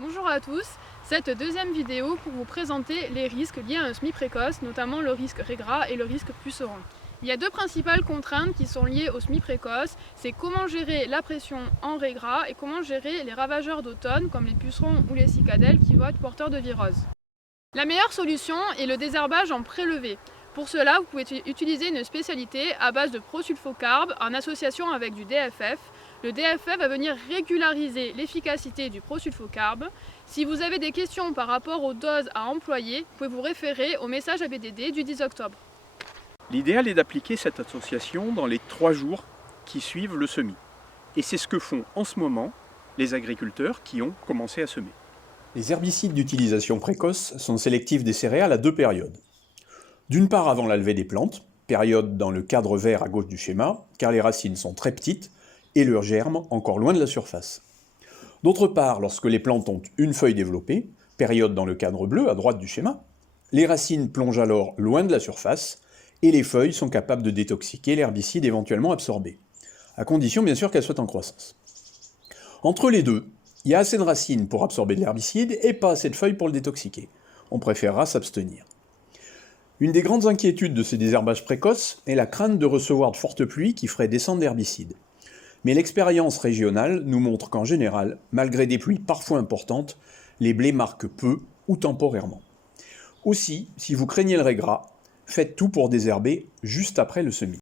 Bonjour à tous, cette deuxième vidéo pour vous présenter les risques liés à un semis précoce, notamment le risque régras et le risque puceron. Il y a deux principales contraintes qui sont liées au semis précoce, c'est comment gérer la pression en régras et comment gérer les ravageurs d'automne comme les pucerons ou les cicadelles qui vont être porteurs de virose. La meilleure solution est le désherbage en prélevé. Pour cela, vous pouvez utiliser une spécialité à base de prosulfocarbe en association avec du DFF. Le DFF va venir régulariser l'efficacité du prosulfocarbe. Si vous avez des questions par rapport aux doses à employer, vous pouvez vous référer au message ABDD du 10 octobre. L'idéal est d'appliquer cette association dans les 3 jours qui suivent le semis. Et c'est ce que font en ce moment les agriculteurs qui ont commencé à semer. Les herbicides d'utilisation précoce sont sélectifs des céréales à 2 périodes. D'une part avant la levée des plantes, période dans le cadre vert à gauche du schéma, car les racines sont très petites et leurs germes encore loin de la surface. D'autre part, lorsque les plantes ont une feuille développée, période dans le cadre bleu à droite du schéma, les racines plongent alors loin de la surface et les feuilles sont capables de détoxiquer l'herbicide éventuellement absorbé, à condition bien sûr qu'elles soient en croissance. Entre les deux, il y a assez de racines pour absorber de l'herbicide et pas assez de feuilles pour le détoxiquer. On préférera s'abstenir. Une des grandes inquiétudes de ces désherbages précoces est la crainte de recevoir de fortes pluies qui feraient descendre l'herbicide. Mais l'expérience régionale nous montre qu'en général, malgré des pluies parfois importantes, les blés marquent peu ou temporairement. Aussi, si vous craignez le régras, faites tout pour désherber juste après le semis.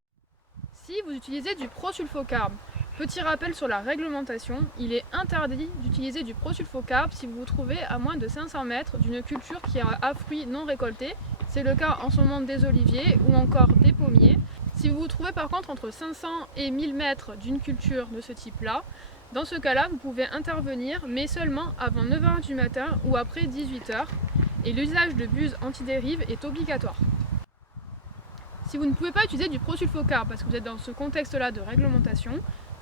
Si vous utilisez du prosulfocarbe, petit rappel sur la réglementation, il est interdit d'utiliser du prosulfocarbe si vous vous trouvez à moins de 500 mètres d'une culture qui a à fruits non récoltés. C'est le cas en ce moment des oliviers ou encore des pommiers. Si vous vous trouvez par contre entre 500 et 1000 mètres d'une culture de ce type-là, dans ce cas-là, vous pouvez intervenir, mais seulement avant 9h du matin ou après 18h. Et l'usage de buses antidérive est obligatoire. Si vous ne pouvez pas utiliser du prosulfocarbe parce que vous êtes dans ce contexte-là de réglementation,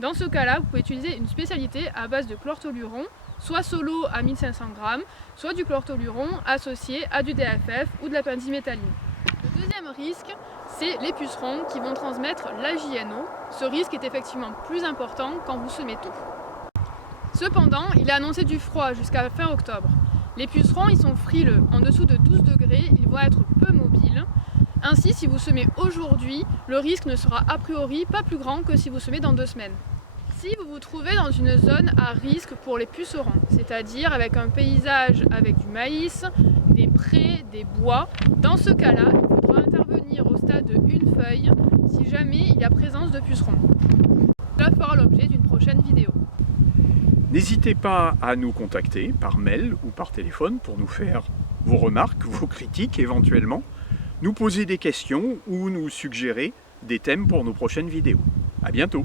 dans ce cas-là, vous pouvez utiliser une spécialité à base de chlortoluron, soit solo à 1500 g, soit du chlortoluron associé à du DFF ou de la pendiméthaline. Le deuxième risque, c'est les pucerons qui vont transmettre l'AJNO. Ce risque est effectivement plus important quand vous semez tôt. Cependant, il est annoncé du froid jusqu'à fin octobre. Les pucerons, ils sont frileux. En dessous de 12 degrés, ils vont être peu mobiles. Ainsi, si vous semez aujourd'hui, le risque ne sera a priori pas plus grand que si vous semez dans 2 semaines. Si vous vous trouvez dans une zone à risque pour les pucerons, c'est-à-dire avec un paysage avec du maïs, des prés, des bois, dans ce cas-là, il faudra intervenir au stade de 1 feuille si jamais il y a présence de pucerons. Cela fera l'objet d'une prochaine vidéo. N'hésitez pas à nous contacter par mail ou par téléphone pour nous faire vos remarques, vos critiques éventuellement, nous poser des questions ou nous suggérer des thèmes pour nos prochaines vidéos. À bientôt!